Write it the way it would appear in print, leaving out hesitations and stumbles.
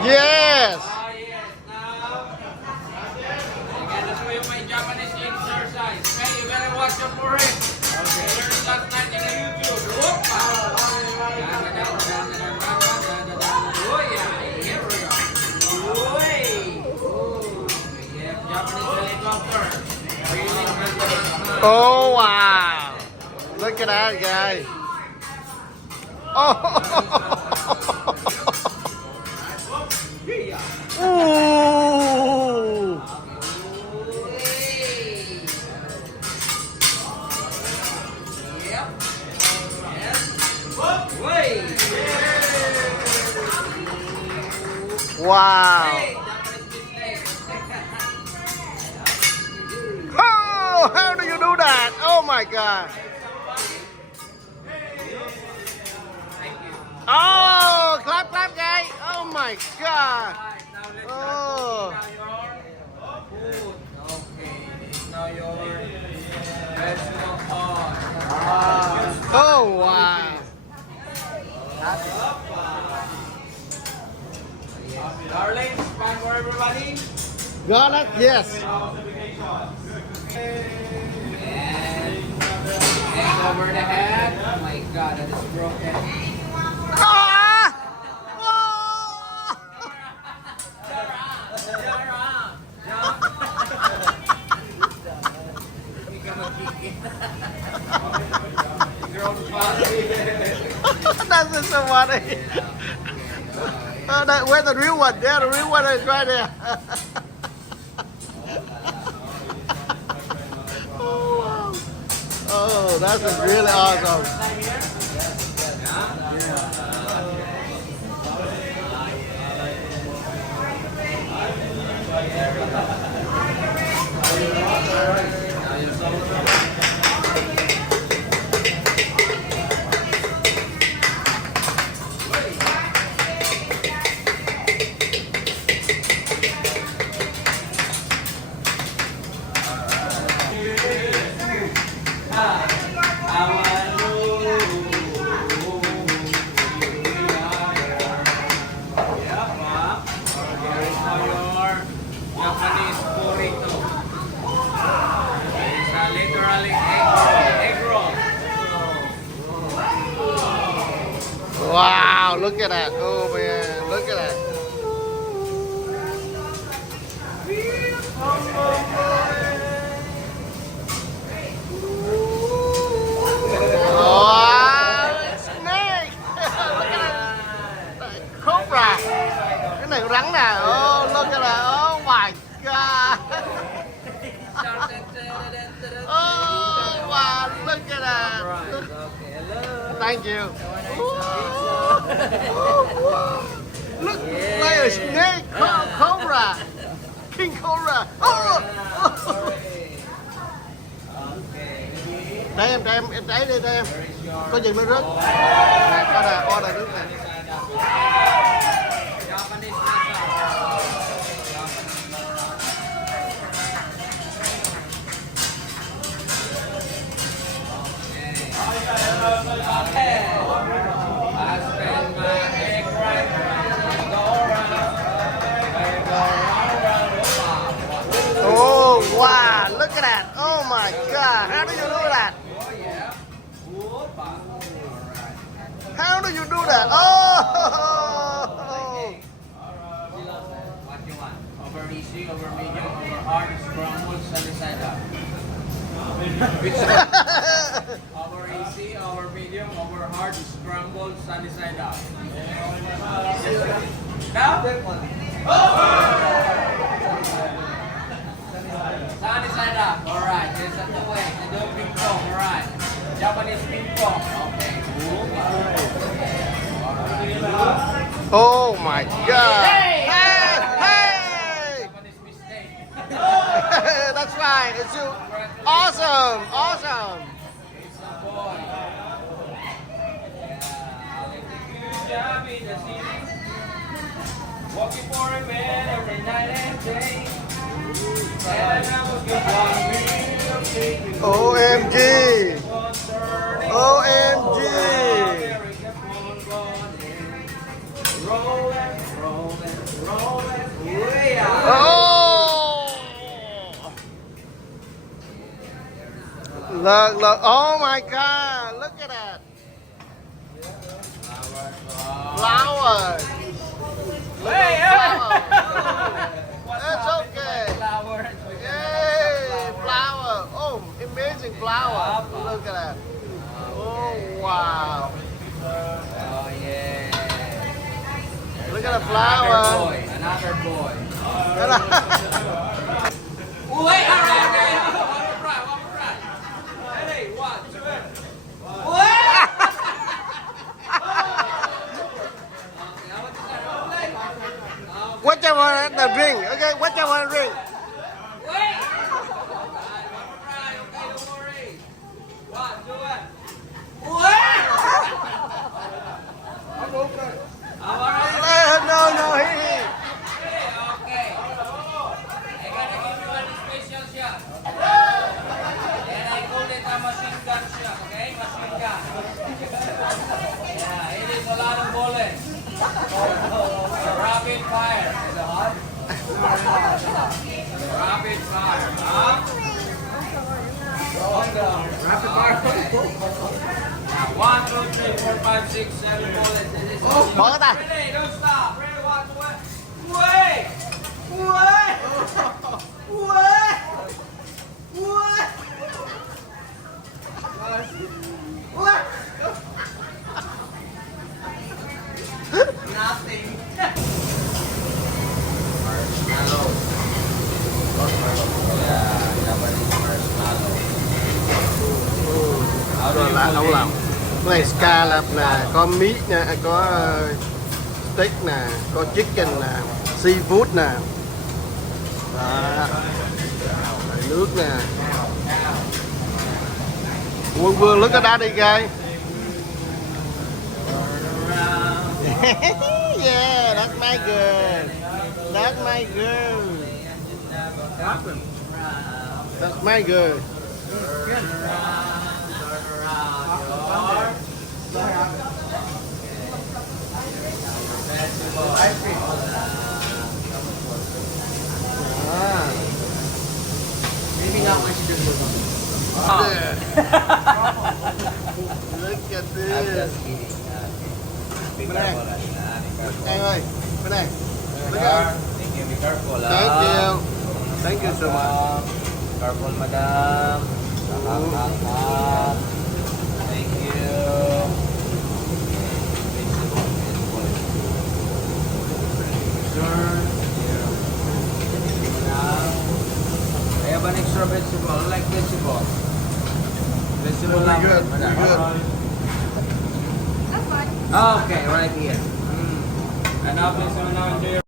Yes. Ah, yes. Now, I gotta show you my Japanese exercise. Okay, you gotta watch your forehead. Okay. Learn last night in YouTube. Whoopa. Oh yeah, here we go. Way. Oh, yeah, Japanese helicopter. Really, really. Oh wow. Look at that guy. Oh. Ooh. Wow. Oh, how do you do that? Oh my God. Oh, clap, clap, guy. Oh my God. Oh. Oh wow. Darling, span for everybody. Got it? Yes. And over the head. Oh my God, that is broken. Ah! That's just so funny. Where's the real one? There, the real one is right there. Oh, wow. Oh, that's really awesome. Japanese burrito. It's literally egg roll. Wow, look at that. Oh man, look at that. Oh, snake. Look at that. Cobra. Cái này rắn nè. Oh, look at that. Oh my God. Oh wow, look at that. Thank you. Look like a snake, cobra, king cobra. Oh. Đây em đấy đi đây em. Có gì mới rớt. Này có là order nước này. Oh wow, look at that. Oh my God, how do you do that? How do you do that? Oh! What you want? Over easy, over medium, over hard, scrambled, sunny side up. Which one? Over easy, over medium, over hard, scrambled, sunny side up. Now? Sunny side up. Alright, that's the way. You do ping pong, alright. Japanese ping pong. Okay. Oh my God! Hey! Hey! Japanese mistake. That's right. It's you. Awesome! Awesome! It's a boy. Job in the city. Walking for a man every night and day. And I was good one. OMG! OMG! Rolling, rolling. Look, look. Oh my God. Look at that. Flower. Look Hey, at flower. That's okay. Flower. Yay, flower. Oh, amazing flower. Look at that. Oh, wow. Oh, yeah. Look at the flower. Another boy. Look Wait, all right, okay. One more try. Ready, 1, 2, Wait! What you want to drink? Okay, what you want to drink? Wait! One more try, okay, don't worry. 1, 2, Wait! No, no, here. Okay. I gotta give you one special shot. And I call it a machine gun shot, okay? Machine gun. Yeah, it is a lot of bullets. It's a rapid fire. Is it hot? Rapid fire, huh? Rapid fire. 1, 2, 3, 4, 5, 6, 7 bullets. It is Mở tay. Ready, don't stop. Ready, 1, 2, Wait! Wait! Wait! Wait! What? Nothing. Marshmallow. Yeah, Japanese marshmallow. Rồi là đâu làm? Cái này scallop nè, có meat nè, có steak nè, có chicken nè, seafood nè. Đó. Rồi nước nè. Vương look at that guy. Yeah, that's my girl. That's my girl. That's my girl. Maybe not when she just goes Yeah. Look at this. Bên này. Em ơi, bên này. Look at. Thank you, be careful. Thank you. Thank you so much. Careful, madam. Thank you. Sir. I have an extra vegetable. I like vegetable. Vegetable Very lover, good, madam. very good. Okay, right here. And now please enjoy your